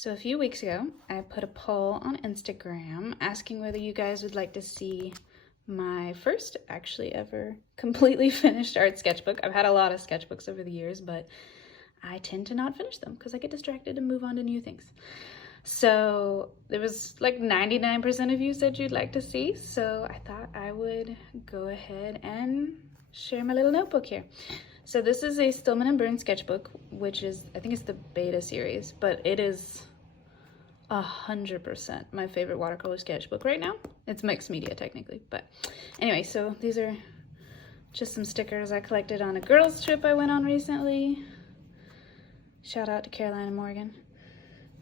So a few weeks ago, I put a poll on Instagram asking whether you guys would like to see my first actually ever completely finished art sketchbook. I've had a lot of sketchbooks over the years, but I tend to not finish them because I get distracted and move on to new things. So there was like 99% of you said you'd like to see, so I thought I would go ahead and share my little notebook here. So this is a Stillman and Birn sketchbook, which is, I think it's the beta series, but it is 100% my favorite watercolor sketchbook right now. It's mixed media technically, but anyway, so these are just some stickers I collected on a girls trip I went on recently. Shout out to Caroline and Morgan.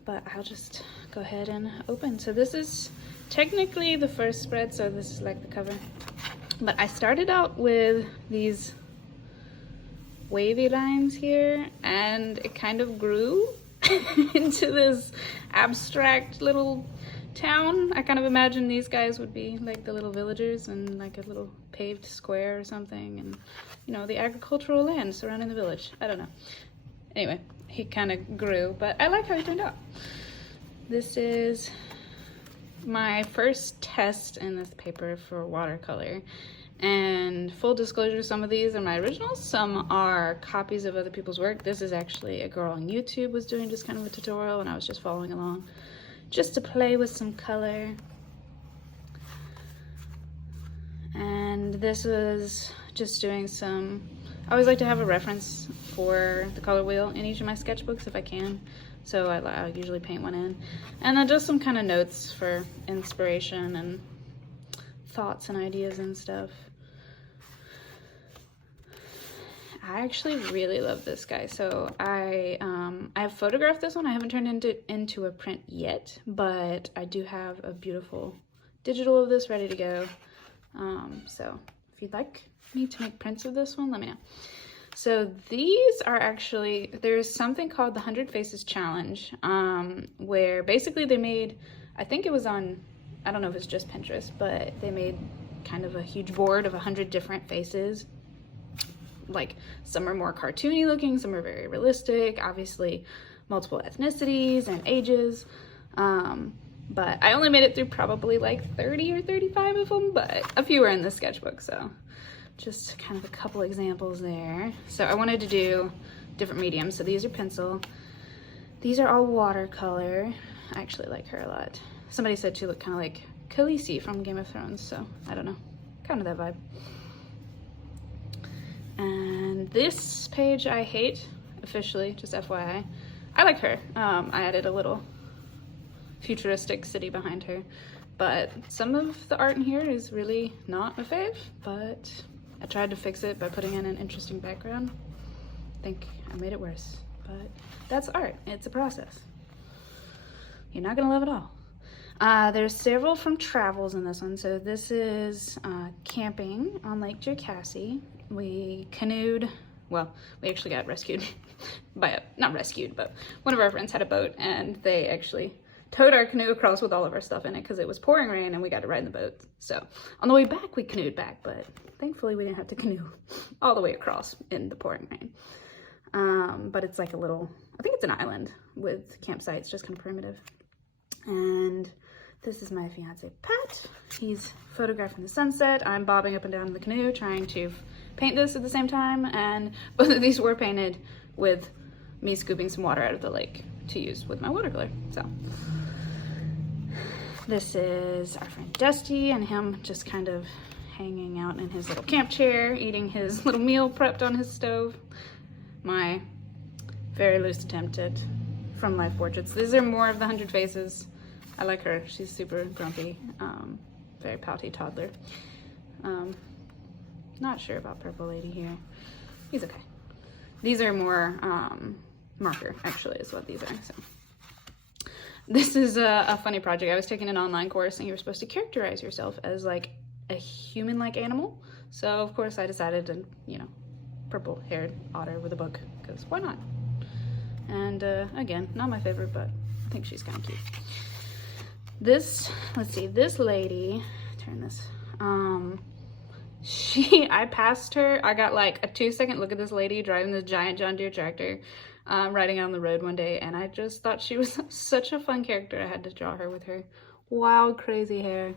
But I'll just go ahead and open. So this is technically the first spread, so this is like the cover. But I started out with these wavy lines here, and it kind of grew into this abstract little town. I kind of imagined these guys would be like the little villagers and like a little paved square or something, and you know, the agricultural land surrounding the village. I don't know. Anyway, he kind of grew, but I like how he turned out. This is my first test in this paper for watercolor. And full disclosure, some of these are my originals, some are copies of other people's work. This is actually a girl on YouTube was doing just kind of a tutorial, and I was just following along just to play with some color. And this was just doing some, I always like to have a reference for the color wheel in each of my sketchbooks if I can. So I usually paint one in. And then just some kind of notes for inspiration and thoughts and ideas and stuff. I actually really love this guy. So I have photographed this one. I haven't turned into a print yet, but I do have a beautiful digital of this ready to go. So if you'd like me to make prints of this one, let me know. So these are actually, there's something called the 100 Faces Challenge, where basically they made, I think it was on, I don't know if it's just Pinterest, but they made kind of a huge board of 100 different faces. Like some are more cartoony looking, some are very realistic, obviously multiple ethnicities and ages. But I only made it through probably like 30 or 35 of them, but a few are in the sketchbook, so just kind of a couple examples there. So I wanted to do different mediums. So these are pencil. These are all watercolor. I actually like her a lot. Somebody said she looked kind of like Khaleesi from Game of Thrones, so I don't know, kind of that vibe. And this page I hate, officially, just FYI. I like her. I added a little futuristic city behind her, but some of the art in here is really not my fave, but I tried to fix it by putting in an interesting background. I think I made it worse, but that's art. It's a process. You're not gonna love it all. There's several from travels in this one. So this is camping on Lake Jocassee. We canoed, well, we actually got rescued by not rescued, but one of our friends had a boat, and they actually towed our canoe across with all of our stuff in it because it was pouring rain and we got to ride in the boat. So on the way back, we canoed back, but thankfully we didn't have to canoe all the way across in the pouring rain. But it's like a little, I think it's an island with campsites, just kind of primitive. And this is my fiance, Pat. He's photographing the sunset. I'm bobbing up and down in the canoe trying to paint this at the same time. And both of these were painted with me scooping some water out of the lake to use with my watercolor. So this is our friend Dusty and him just kind of hanging out in his little camp chair, eating his little meal prepped on his stove. My very loose attempt at from life portraits. These are more of the 100 Faces. I like her. She's super grumpy, very pouty toddler. Not sure about Purple Lady here. He's okay. These are more marker, actually, is what these are. So this is a funny project. I was taking an online course, and you were supposed to characterize yourself as like a human-like animal. So of course I decided to, you know, purple-haired otter with a book, because why not? And again, not my favorite, but I think she's kind of cute. This, let's see, this lady, turn this, I passed her, I got like a 2-second look at this lady driving this giant John Deere tractor. riding on the road one day, and I just thought she was such a fun character. I had to draw her with her wild, crazy hair.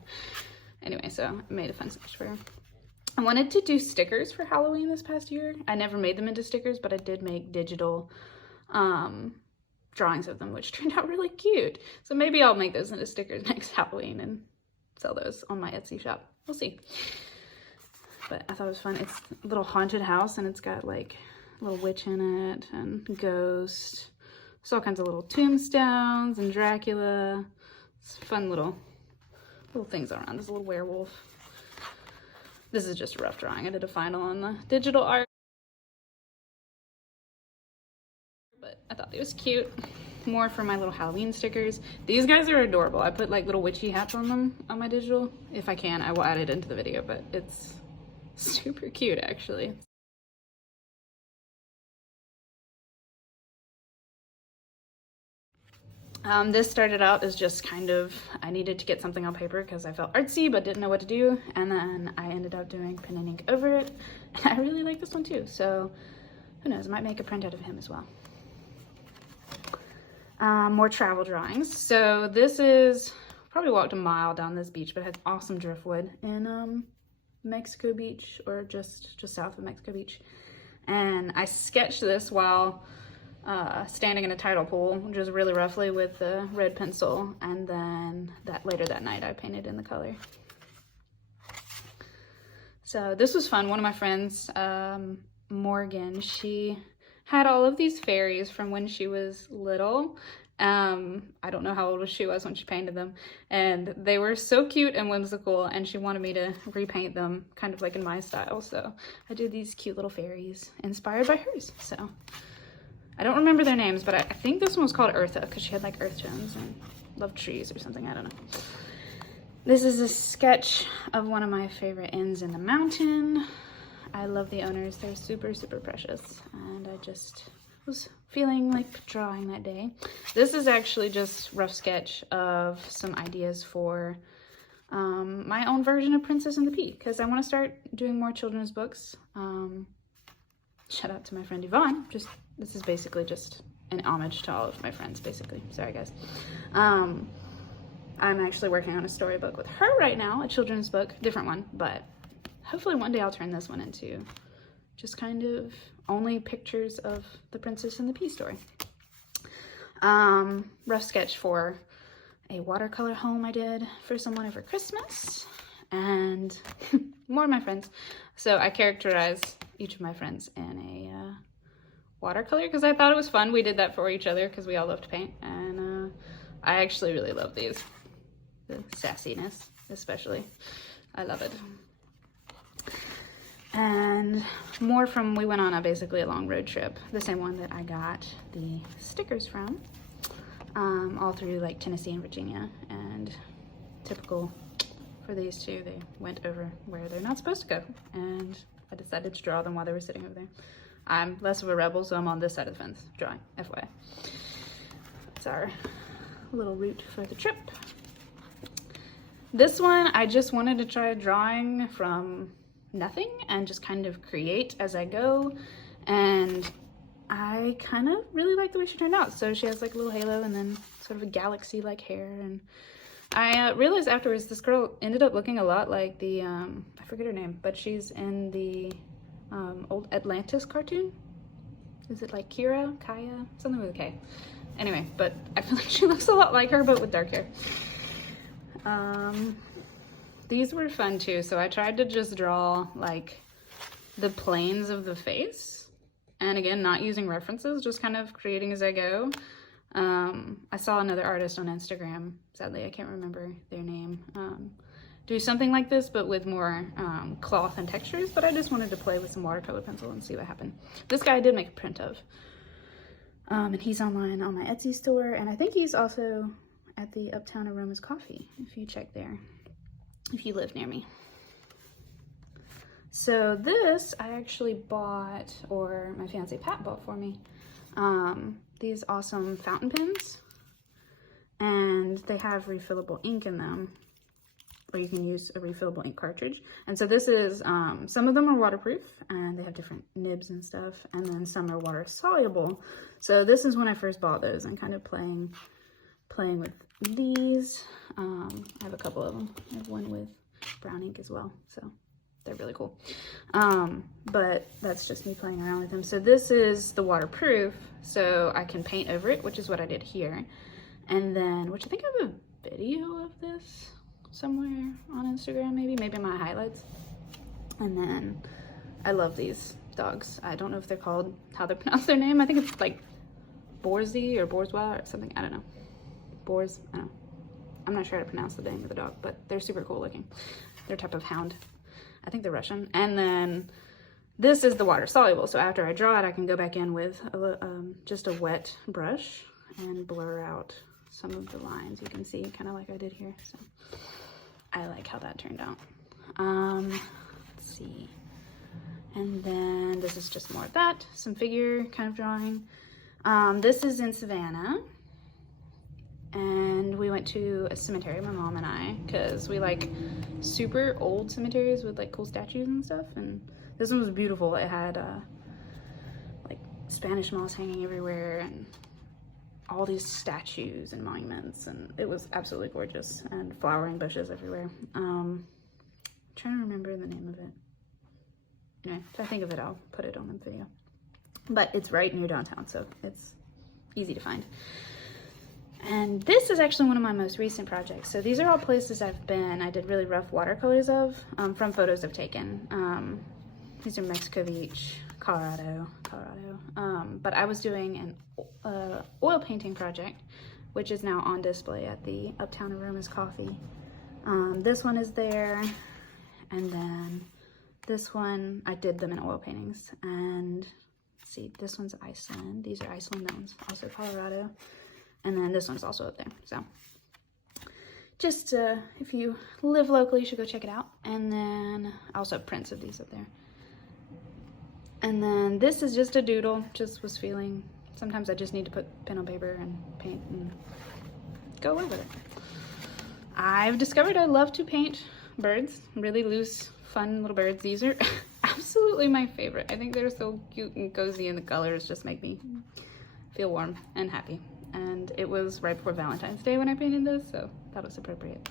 Anyway, so I made a fun sketch for her. I wanted to do stickers for Halloween this past year. I never made them into stickers, but I did make digital drawings of them, which turned out really cute. So maybe I'll make those into stickers next Halloween and sell those on my Etsy shop. We'll see. But I thought it was fun. It's a little haunted house, and it's got like a little witch in it and ghost. There's all kinds of little tombstones and Dracula. It's fun little things around. There's a little werewolf. This is just a rough drawing. I did a final on the digital art. But I thought it was cute. More for my little Halloween stickers. These guys are adorable. I put like little witchy hats on them on my digital. If I can, I will add it into the video, but it's super cute actually. This started out as just kind of, I needed to get something on paper because I felt artsy but didn't know what to do, and then I ended up doing pen and ink over it, and I really like this one too, so who knows, I might make a print out of him as well. More travel drawings. So this is, probably walked a mile down this beach, but it has awesome driftwood in Mexico Beach, or just south of Mexico Beach, and I sketched this while standing in a tidal pool, just really roughly with the red pencil, and then later that night I painted in the color. So this was fun. One of my friends, Morgan, she had all of these fairies from when she was little. I don't know how old she was when she painted them, and they were so cute and whimsical, and she wanted me to repaint them kind of like in my style, so I did these cute little fairies inspired by hers. So I don't remember their names, but I think this one was called Eartha because she had like earth tones and loved trees or something. I don't know. This is a sketch of one of my favorite inns in the mountain. I love the owners. They're super, super precious. And I just was feeling like drawing that day. This is actually just rough sketch of some ideas for my own version of Princess and the Pea, because I want to start doing more children's books. Shout out to my friend Yvonne. This is basically just an homage to all of my friends, basically. Sorry, guys. I'm actually working on a storybook with her right now, a children's book, different one, but hopefully one day I'll turn this one into just kind of only pictures of the Princess and the Pea story. Rough sketch for a watercolor home I did for someone over Christmas, and more of my friends. So I characterized each of my friends in a watercolor because I thought it was fun. We did that for each other because we all love to paint, and I actually really love these. The sassiness, especially. I love it. And more from, we went on basically a long road trip, the same one that I got the stickers from, all through like Tennessee and Virginia, and typical for these two, they went over where they're not supposed to go, and I decided to draw them while they were sitting over there. I'm less of a rebel, so I'm on this side of the fence drawing, FYI. That's our little route for the trip. This one, I just wanted to try drawing from nothing and just kind of create as I go, and I kind of really like the way she turned out. So she has like a little halo and then sort of a galaxy like hair, and I realized afterwards this girl ended up looking a lot like the I forget her name, but she's in the old Atlantis cartoon. Is it like Kaya, something with a K? Anyway, but I feel like she looks a lot like her but with dark hair. These were fun too, so I tried to just draw like the planes of the face, and again, not using references, just kind of creating as I go. I saw another artist on Instagram, sadly I can't remember their name, do something like this but with more cloth and textures, but I just wanted to play with some watercolor pencil and see what happened. This guy I did make a print of, and he's online on my Etsy store, and I think he's also at the Uptown Aromas Coffee, if you check there, if you live near me. So this I actually bought, or my fiance Pat bought for me, these awesome fountain pens, and they have refillable ink in them. or you can use a refillable ink cartridge. And so this is, some of them are waterproof and they have different nibs and stuff, and then some are water soluble. So this is when I first bought those and kind of playing with these. I have a couple of them. I have one with brown ink as well, so they're really cool. But that's just me playing around with them. So this is the waterproof, so I can paint over it, which is what I did here. And then, which I think I have a video of this somewhere on Instagram, maybe my highlights. And then I love these dogs. I don't know if they're called, how they pronounce their name. I think it's like Borzy or Bourgeois or something. I don't know. Boars, I don't know. I'm not sure how to pronounce the name of the dog, but they're super cool looking. They're a type of hound. I think they're Russian. And then this is the water soluble. So after I draw it, I can go back in with just a wet brush and blur out some of the lines. You can see kind of like I did here. So I like how that turned out. Let's see. And then this is just more of that, some figure kind of drawing. This is in Savannah. And we went to a cemetery, my mom and I, because we like super old cemeteries with like cool statues and stuff. And this one was beautiful. It had like Spanish moss hanging everywhere and all these statues and monuments, and it was absolutely gorgeous, and flowering bushes everywhere. I'm trying to remember the name of it. Anyway, if I think of it, I'll put it on the video. But it's right near downtown, so it's easy to find. And this is actually one of my most recent projects. So these are all places I've been. I did really rough watercolors of from photos I've taken. These are Mexico Beach, Colorado. But I was doing an oil painting project, which is now on display at the Uptown Aromas Coffee. This one is there, and then this one, I did them in oil paintings. And let's see, this one's Iceland. These are Iceland, that one's also Colorado. And then this one's also up there. So just if you live locally, you should go check it out. And then I also have prints of these up there. And then this is just a doodle. Just was feeling, sometimes I just need to put pen on paper and paint and go away with it. I've discovered I love to paint birds, really loose, fun little birds. These are absolutely my favorite. I think they're so cute and cozy, and the colors just make me feel warm and happy. And it was right before Valentine's Day when I painted this, so that was appropriate.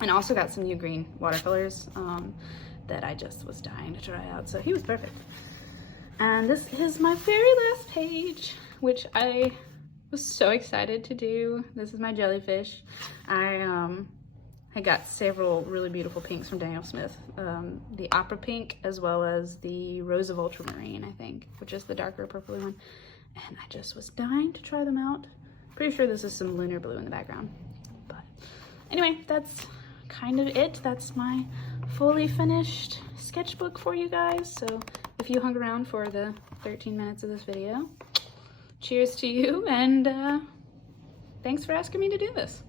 And I also got some new green watercolors that I just was dying to try out, so he was perfect. And this is my very last page, which I was so excited to do. This is my jellyfish. I got several really beautiful pinks from Daniel Smith. The Opera Pink, as well as the Rose of Ultramarine, I think, which is the darker purpley one. And I just was dying to try them out. Pretty sure this is some lunar blue in the background. But anyway, that's kind of it. That's my fully finished sketchbook for you guys. So if you hung around for the 13 minutes of this video, cheers to you, and thanks for asking me to do this.